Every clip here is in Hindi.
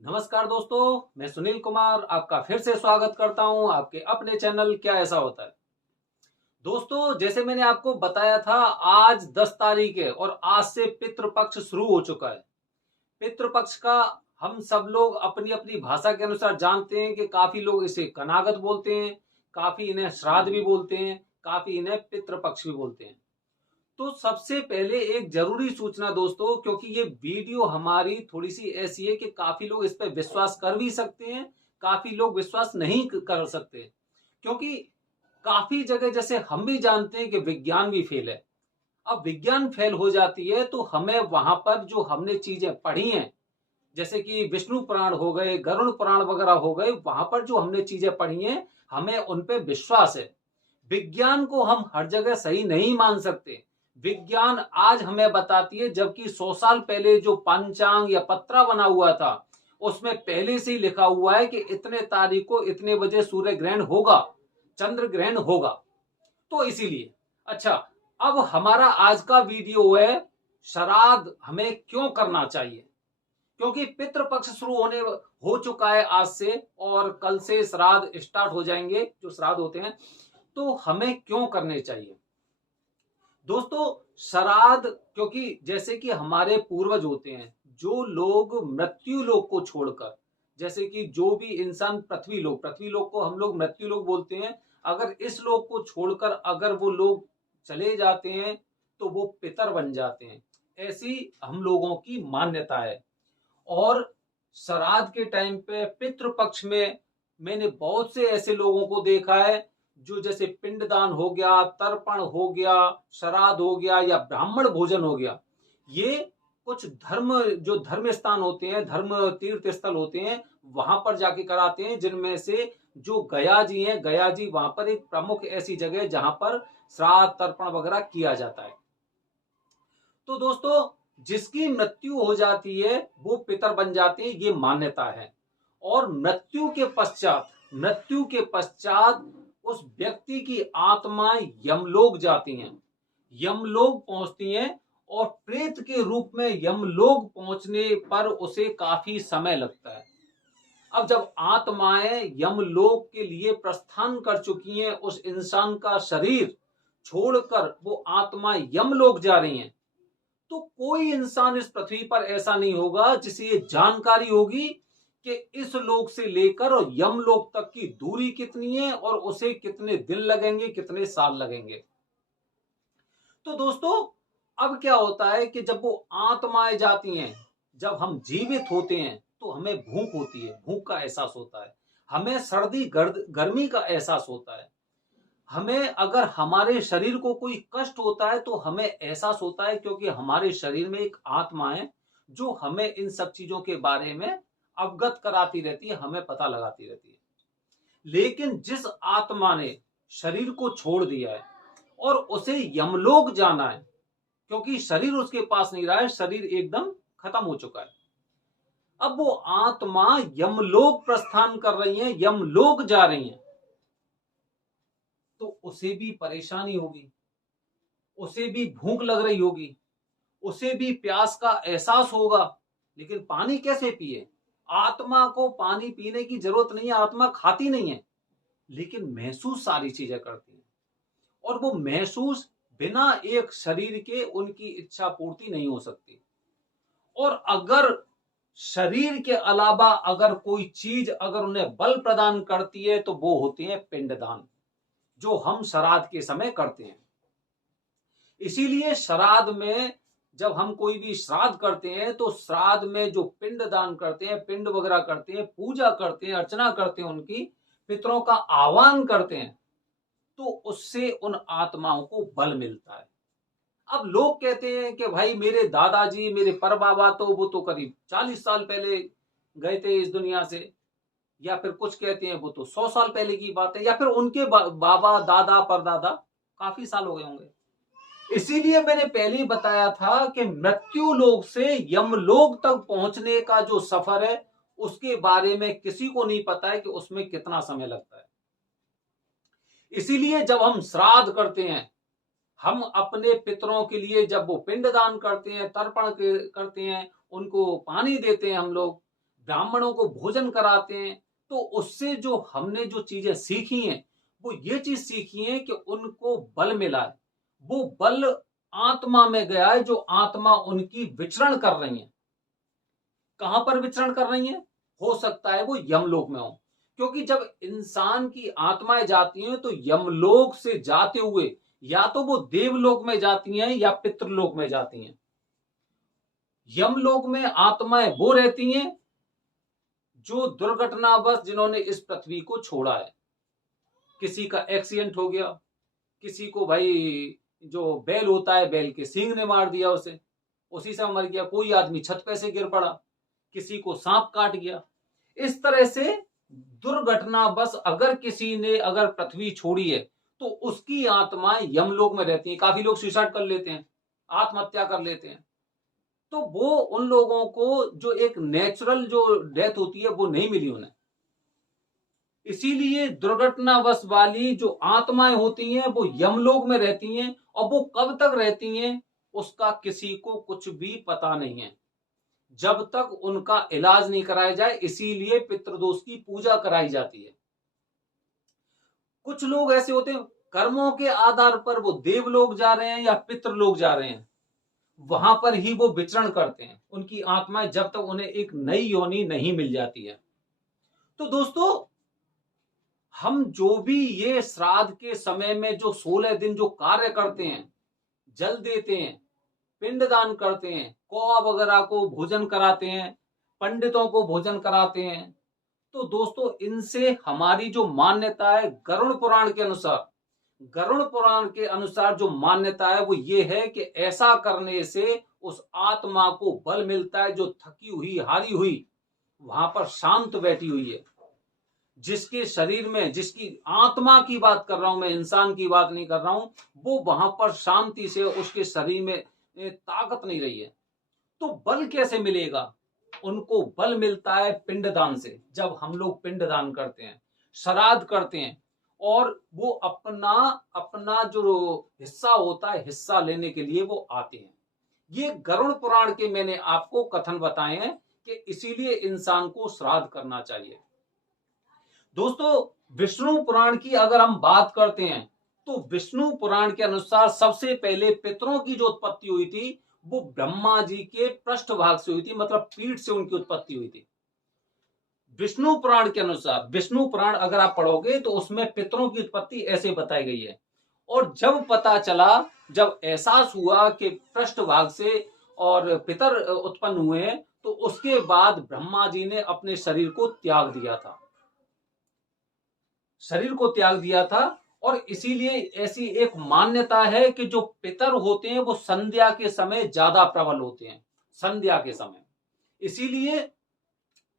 नमस्कार दोस्तों, मैं सुनील कुमार आपका फिर से स्वागत करता हूं आपके अपने चैनल क्या ऐसा होता है। दोस्तों, जैसे मैंने आपको बताया था, आज 10 तारीख है और आज से पितृपक्ष शुरू हो चुका है। पितृपक्ष का हम सब लोग अपनी अपनी भाषा के अनुसार जानते हैं कि काफी लोग इसे कनागत बोलते हैं, काफी इन्हें श्राद्ध भी बोलते हैं, काफी इन्हें पितृपक्ष भी बोलते हैं। तो सबसे पहले एक जरूरी सूचना दोस्तों, क्योंकि ये वीडियो हमारी थोड़ी सी ऐसी है कि काफी लोग इस पर विश्वास कर भी सकते हैं, काफी लोग विश्वास नहीं कर सकते, क्योंकि काफी जगह जैसे हम भी जानते हैं कि विज्ञान भी फेल है। अब विज्ञान फेल हो जाती है तो हमें वहां पर जो हमने चीजें पढ़ी हैं, जैसे कि विष्णु पुराण हो गए, गरुड़ पुराण वगैरह हो गए, वहां पर जो हमने चीजें पढ़ी हैं हमें उन पे विश्वास है। विज्ञान को हम हर जगह सही नहीं मान सकते। विज्ञान आज हमें बताती है, जबकि 100 साल पहले जो पंचांग या पत्रा बना हुआ था उसमें पहले से ही लिखा हुआ है कि इतने तारीख को इतने बजे सूर्य ग्रहण होगा, चंद्र ग्रहण होगा। तो इसीलिए अच्छा, अब हमारा आज का वीडियो है श्राद्ध हमें क्यों करना चाहिए, क्योंकि पितृपक्ष शुरू होने हो चुका है आज से, और कल से श्राद्ध स्टार्ट हो जाएंगे जो श्राद्ध होते हैं। तो हमें क्यों करने चाहिए दोस्तों श्राद्ध? क्योंकि जैसे कि हमारे पूर्वज होते हैं, जो लोग मृत्यु लोक को छोड़कर, जैसे कि जो भी इंसान पृथ्वी लोक को हम लोग मृत्यु लोक बोलते हैं, अगर इस लोक को छोड़कर अगर वो लोग चले जाते हैं तो वो पितर बन जाते हैं, ऐसी हम लोगों की मान्यता है। और श्राद्ध के टाइम पे पितृपक्ष में मैंने बहुत से ऐसे लोगों को देखा है जो जैसे पिंडदान हो गया, तर्पण हो गया, श्राद्ध हो गया या ब्राह्मण भोजन हो गया, ये कुछ धर्म जो धर्म स्थान होते हैं, धर्म तीर्थ स्थल होते हैं, वहां पर जाके कराते हैं। जिनमें से जो गया जी हैं, गया जी वहां पर एक प्रमुख ऐसी जगह है जहां पर श्राद्ध तर्पण वगैरह किया जाता है। तो दोस्तों, जिसकी मृत्यु हो जाती है वो पितर बन जाते हैं, ये मान्यता है। और मृत्यु के पश्चात उस व्यक्ति की आत्माएं यमलोक जाती हैं, यमलोक पहुंचती हैं, और प्रेत के रूप में यमलोक पहुंचने पर उसे काफी समय लगता है। अब जब आत्माएं यमलोक के लिए प्रस्थान कर चुकी हैं, उस इंसान का शरीर छोड़कर वो आत्मा यमलोक जा रही हैं, तो कोई इंसान इस पृथ्वी पर ऐसा नहीं होगा जिसे ये जानकारी होगी कि इस लोक से लेकर और यमलोक तक की दूरी कितनी है और उसे कितने दिन लगेंगे, कितने साल लगेंगे। तो दोस्तों, अब क्या होता है कि जब वो आत्माएं जाती हैं, जब हम जीवित होते हैं तो हमें भूख होती है, भूख का एहसास होता है, हमें सर्दी गर्मी का एहसास होता है, हमें अगर हमारे शरीर को कोई कष्ट होता है तो हमें एहसास होता है, क्योंकि हमारे शरीर में एक आत्मा है जो हमें इन सब चीजों के बारे में अवगत कराती रहती है, हमें पता लगाती रहती है। लेकिन जिस आत्मा ने शरीर को छोड़ दिया है और उसे यमलोक जाना है, क्योंकि शरीर उसके पास नहीं रहा है, शरीर एकदम खत्म हो चुका है, अब वो आत्मा यमलोक प्रस्थान कर रही है, यमलोक जा रही है, तो उसे भी परेशानी होगी, उसे भी भूख लग रही होगी, उसे भी प्यास का एहसास होगा। लेकिन पानी कैसे पिए? आत्मा को पानी पीने की जरूरत नहीं है, आत्मा खाती नहीं है, लेकिन महसूस सारी चीजें करती है। और वो महसूस बिना एक शरीर के उनकी इच्छा पूर्ति नहीं हो सकती। और अगर शरीर के अलावा अगर कोई चीज अगर उन्हें बल प्रदान करती है तो वो होती है पिंडदान, जो हम श्राद्ध के समय करते हैं। इसीलिए श्राद्ध में जब हम कोई भी श्राद्ध करते हैं तो श्राद्ध में जो पिंड दान करते हैं, पिंड वगैरह करते हैं, पूजा करते हैं, अर्चना करते हैं, उनकी पितरों का आह्वान करते हैं, तो उससे उन आत्माओं को बल मिलता है। अब लोग कहते हैं कि भाई मेरे दादाजी, मेरे परबाबा तो वो तो करीब 40 साल पहले गए थे इस दुनिया से, या फिर कुछ कहते हैं वो तो 100 साल पहले की बात है, या फिर उनके बाबा दादा परदादा काफी साल हो गए होंगे। इसीलिए मैंने पहले ही बताया था कि मृत्यु लोक से यमलोक तक पहुंचने का जो सफर है उसके बारे में किसी को नहीं पता है कि उसमें कितना समय लगता है। इसीलिए जब हम श्राद्ध करते हैं, हम अपने पितरों के लिए जब वो पिंडदान करते हैं, तर्पण करते हैं, उनको पानी देते हैं, हम लोग ब्राह्मणों को भोजन कराते हैं, तो उससे जो हमने जो चीजें सीखी हैं वो ये चीज सीखी है कि उनको बल मिला है, वो बल आत्मा में गया है, जो आत्मा उनकी विचरण कर रही है। कहां पर विचरण कर रही हैं? हो सकता है वो यमलोक में हो, क्योंकि जब इंसान की आत्माएं जाती हैं तो यमलोक से जाते हुए या तो वो देवलोक में जाती हैं या पितृलोक में जाती हैं। यमलोक में आत्माएं वो रहती हैं जो दुर्घटनावश जिन्होंने इस पृथ्वी को छोड़ा है। किसी का एक्सीडेंट हो गया, किसी को भाई जो बैल होता है, बैल के सींग ने मार दिया उसे, उसी से मर गया। कोई आदमी छत पे से गिर पड़ा, किसी को सांप काट गया। इस तरह से दुर्घटना बस अगर किसी ने अगर पृथ्वी छोड़ी है तो उसकी आत्माएं यमलोक में रहती हैं। काफी लोग सुसाइड कर लेते हैं, आत्महत्या कर लेते हैं, तो वो उन लोगों को जो एक नेचुरल जो डेथ होती है वो नहीं मिली उन्हें। इसीलिए दुर्घटनावश वाली जो आत्माएं होती हैं वो यमलोक में रहती हैं, और वो कब तक रहती हैं उसका किसी को कुछ भी पता नहीं है, जब तक उनका इलाज नहीं कराया जाए। इसीलिए पितृदोष की पूजा कराई जाती है। कुछ लोग ऐसे होते हैं कर्मों के आधार पर वो देवलोक जा रहे हैं या पितृलोक जा रहे हैं, वहां पर ही वो विचरण करते हैं उनकी आत्माएं, जब तक उन्हें एक नई योनि नहीं मिल जाती है। तो दोस्तों, हम जो भी ये श्राद्ध के समय में जो 16 दिन जो कार्य करते हैं, जल देते हैं, पिंडदान करते हैं, कौवा वगैरह को भोजन कराते हैं, पंडितों को भोजन कराते हैं, तो दोस्तों इनसे हमारी जो मान्यता है गरुड़ पुराण के अनुसार, गरुड़ पुराण के अनुसार जो मान्यता है वो ये है कि ऐसा करने से उस आत्मा को बल मिलता है जो थकी हुई हारी हुई वहां पर शांत बैठी हुई है, जिसके शरीर में, जिसकी आत्मा की बात कर रहा हूं मैं, इंसान की बात नहीं कर रहा हूं, वो वहां पर शांति से उसके शरीर में ताकत नहीं रही है। तो बल कैसे मिलेगा? उनको बल मिलता है पिंडदान से। जब हम लोग पिंडदान करते हैं, श्राद्ध करते हैं, और वो अपना अपना जो हिस्सा होता है, हिस्सा लेने के लिए वो आते हैं। ये गरुड़ पुराण के मैंने आपको कथन बताए हैं कि इसीलिए इंसान को श्राद्ध करना चाहिए। दोस्तों, विष्णु पुराण की अगर हम बात करते हैं तो विष्णु पुराण के अनुसार सबसे पहले पितरों की जो उत्पत्ति हुई थी वो ब्रह्मा जी के पृष्ठभाग से हुई थी, मतलब पीठ से उनकी उत्पत्ति हुई थी। विष्णु पुराण के अनुसार, विष्णु पुराण अगर आप पढ़ोगे तो उसमें पितरों की उत्पत्ति ऐसे बताई गई है। और जब पता चला, जब एहसास हुआ कि पृष्ठभाग से और पितर उत्पन्न हुए, तो उसके बाद ब्रह्मा जी ने अपने शरीर को त्याग दिया था, शरीर को त्याग दिया था। और इसीलिए ऐसी एक मान्यता है कि जो पितर होते हैं वो संध्या के समय ज्यादा प्रबल होते हैं, संध्या के समय। इसीलिए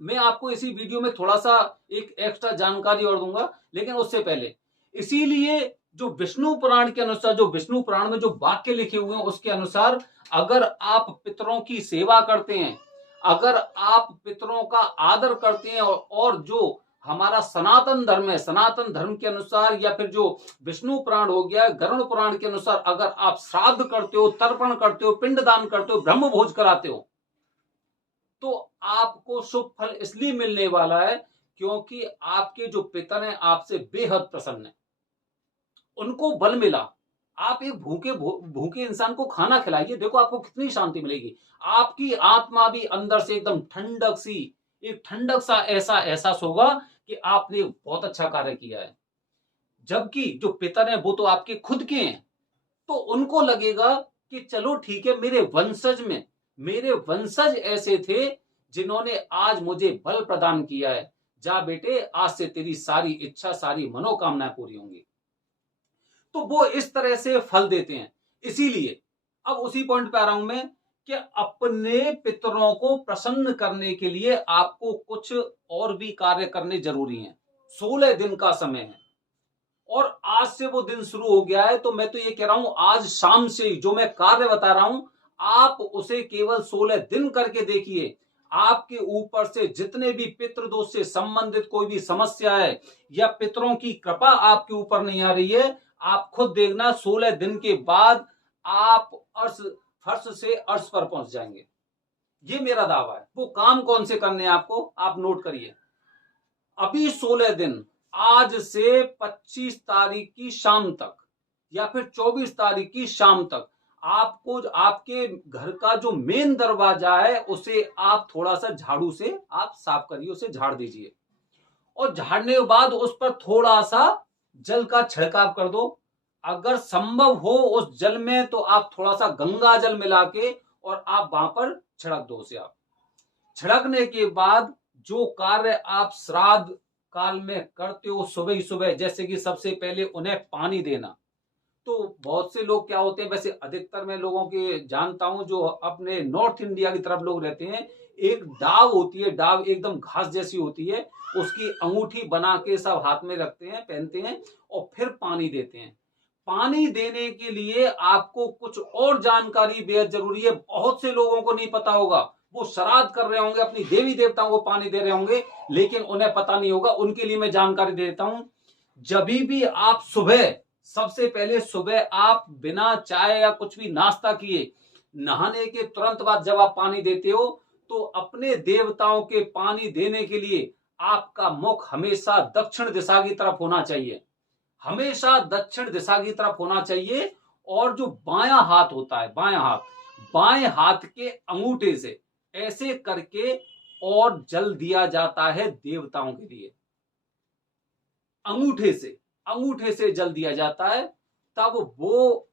मैं आपको इसी वीडियो में थोड़ा सा एक एक्स्ट्रा जानकारी और दूंगा, लेकिन उससे पहले, इसीलिए जो विष्णु पुराण के अनुसार, जो विष्णु पुराण में जो वाक्य लिखे हुए हैं उसके अनुसार, अगर आप पितरों की सेवा करते हैं, अगर आप पितरों का आदर करते हैं, और जो हमारा सनातन धर्म है, सनातन धर्म के अनुसार, या फिर जो विष्णु पुराण हो गया, गरुड़ पुराण के अनुसार, अगर आप श्राद्ध करते हो, तर्पण करते हो, पिंडदान करते हो, ब्रह्म भोज कराते हो, तो आपको शुभ फल इसलिए मिलने वाला है क्योंकि आपके जो पितर हैं आपसे बेहद प्रसन्न है, उनको बल मिला। आप एक भूखे इंसान को खाना खिलाइए, देखो आपको कितनी शांति मिलेगी। आपकी आत्मा भी अंदर से एकदम ठंडक सी, एक ठंडक सा ऐसा एहसास होगा कि आपने बहुत अच्छा कार्य किया है। जबकि जो पितर हैं वो तो आपके खुद के हैं, तो उनको लगेगा कि चलो ठीक है, मेरे वंशज ऐसे थे जिन्होंने आज मुझे बल प्रदान किया है, जा बेटे आज से तेरी सारी इच्छा, सारी मनोकामनाएं पूरी होंगी। तो वो इस तरह से फल देते हैं। इसीलिए अब उसी पॉइंट पे आ रहा हूं मैं कि अपने पितरों को प्रसन्न करने के लिए आपको कुछ और भी कार्य करने जरूरी हैं। 16 दिन का समय है और आज से वो दिन शुरू हो गया है, तो मैं तो ये कह रहा हूं आज शाम से जो मैं कार्य बता रहा हूं आप उसे केवल 16 दिन करके देखिए। आपके ऊपर से जितने भी पितृदोष से संबंधित कोई भी समस्या है या पितरों की कृपा आपके ऊपर नहीं आ रही है, आप खुद देखना 16 दिन के बाद आप फर्श से अर्श पर पहुंच जाएंगे। ये मेरा दावा है। वो काम कौन से करने हैं आपको, आप नोट करिए। अभी 16 दिन, आज से 25 तारीख की शाम तक या फिर 24 तारीख की शाम तक आपको आपके घर का जो मेन दरवाजा है उसे आप थोड़ा सा झाड़ू से आप साफ करिए, उसे झाड़ दीजिए और झाड़ने के बाद उस पर थोड़ा सा जल का छिड़काव कर दो। अगर संभव हो उस जल में तो आप थोड़ा सा गंगा जल मिला के और आप वहां पर छिड़क दो उसे। आप छिड़कने के बाद जो कार्य आप श्राद्ध काल में करते हो सुबह ही सुबह, जैसे कि सबसे पहले उन्हें पानी देना। तो बहुत से लोग क्या होते हैं, वैसे अधिकतर मैं लोगों के जानता हूं जो अपने नॉर्थ इंडिया की तरफ लोग रहते हैं, एक डाव होती है, डाव एकदम घास जैसी होती है, उसकी अंगूठी बना के सब हाथ में रखते हैं, पहनते हैं और फिर पानी देते हैं। पानी देने के लिए आपको कुछ और जानकारी बेहद जरूरी है, बहुत से लोगों को नहीं पता होगा। वो श्राद्ध कर रहे होंगे, अपनी देवी देवताओं को पानी दे रहे होंगे, लेकिन उन्हें पता नहीं होगा। उनके लिए मैं जानकारी देता हूं। जब भी आप सुबह, सबसे पहले सुबह आप बिना चाय या कुछ भी नाश्ता किए नहाने के तुरंत बाद जब आप पानी देते हो तो अपने देवताओं के पानी देने के लिए आपका मुख हमेशा दक्षिण दिशा की तरफ होना चाहिए, हमेशा दक्षिण दिशा की तरफ होना चाहिए। और जो बायां हाथ होता है, बाएं हाथ के अंगूठे से ऐसे करके और जल दिया जाता है देवताओं के लिए, अंगूठे से जल दिया जाता है। तब वो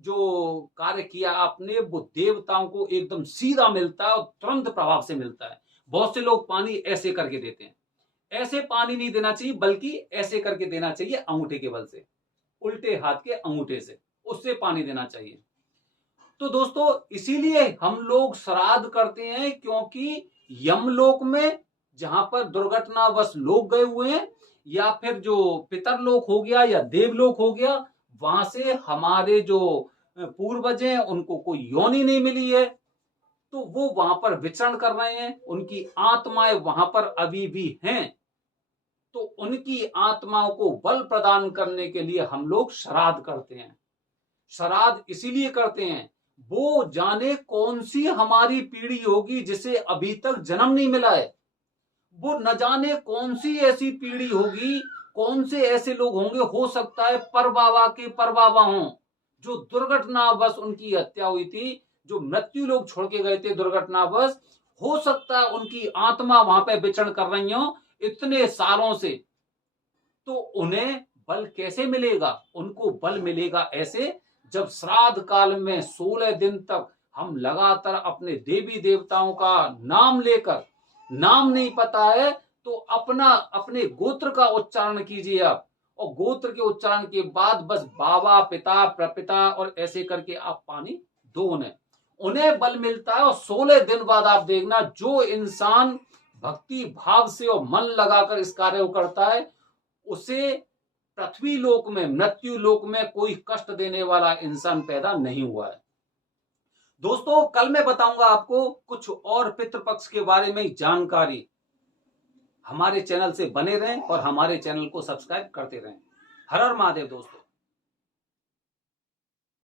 जो कार्य किया आपने वो देवताओं को एकदम सीधा मिलता है और तुरंत प्रभाव से मिलता है। बहुत से लोग पानी ऐसे करके देते हैं, ऐसे पानी नहीं देना चाहिए, बल्कि ऐसे करके देना चाहिए, अंगूठे के बल से, उल्टे हाथ के अंगूठे से, उससे पानी देना चाहिए। तो दोस्तों इसीलिए हम लोग श्राद्ध करते हैं, क्योंकि यमलोक में जहां पर दुर्घटनावश लोग गए हुए हैं या फिर जो पितरलोक हो गया या देवलोक हो गया, वहां से हमारे जो पूर्वज हैं उनको कोई योनि नहीं मिली है, तो वो वहां पर विचरण कर रहे हैं, उनकी आत्माएं वहां पर अभी भी हैं। तो उनकी आत्माओं को बल प्रदान करने के लिए हम लोग श्राद्ध करते हैं। श्राद्ध इसीलिए करते हैं, वो जाने कौन सी हमारी पीढ़ी होगी जिसे अभी तक जन्म नहीं मिला है, वो न जाने कौन सी ऐसी पीढ़ी होगी, कौन से ऐसे लोग होंगे, हो सकता है परबाबा के परबाबा हों, जो दुर्घटनावश उनकी हत्या हुई थी, जो मृत्यु लोग छोड़ के गए थे दुर्घटनावश, हो सकता है उनकी आत्मा वहां पे विचरण कर रही हो इतने सालों से। तो उन्हें बल कैसे मिलेगा? उनको बल मिलेगा ऐसे, जब श्राद्ध काल में 16 दिन तक हम लगातार अपने देवी देवताओं का नाम लेकर, नाम नहीं पता है तो अपने गोत्र का उच्चारण कीजिए आप, और गोत्र के उच्चारण के बाद बस बाबा, पिता, प्रपिता और ऐसे करके आप पानी दो उन्हें बल मिलता है। और 16 दिन बाद आप देखना, जो इंसान भक्ति भाव से और मन लगाकर इस कार्य को करता है, उसे पृथ्वी लोक में, मृत्यु लोक में कोई कष्ट देने वाला इंसान पैदा नहीं हुआ है। दोस्तों कल मैं बताऊंगा आपको कुछ और पितृपक्ष के बारे में जानकारी। हमारे चैनल से बने रहें और हमारे चैनल को सब्सक्राइब करते रहें। हर हर महादेव दोस्तों।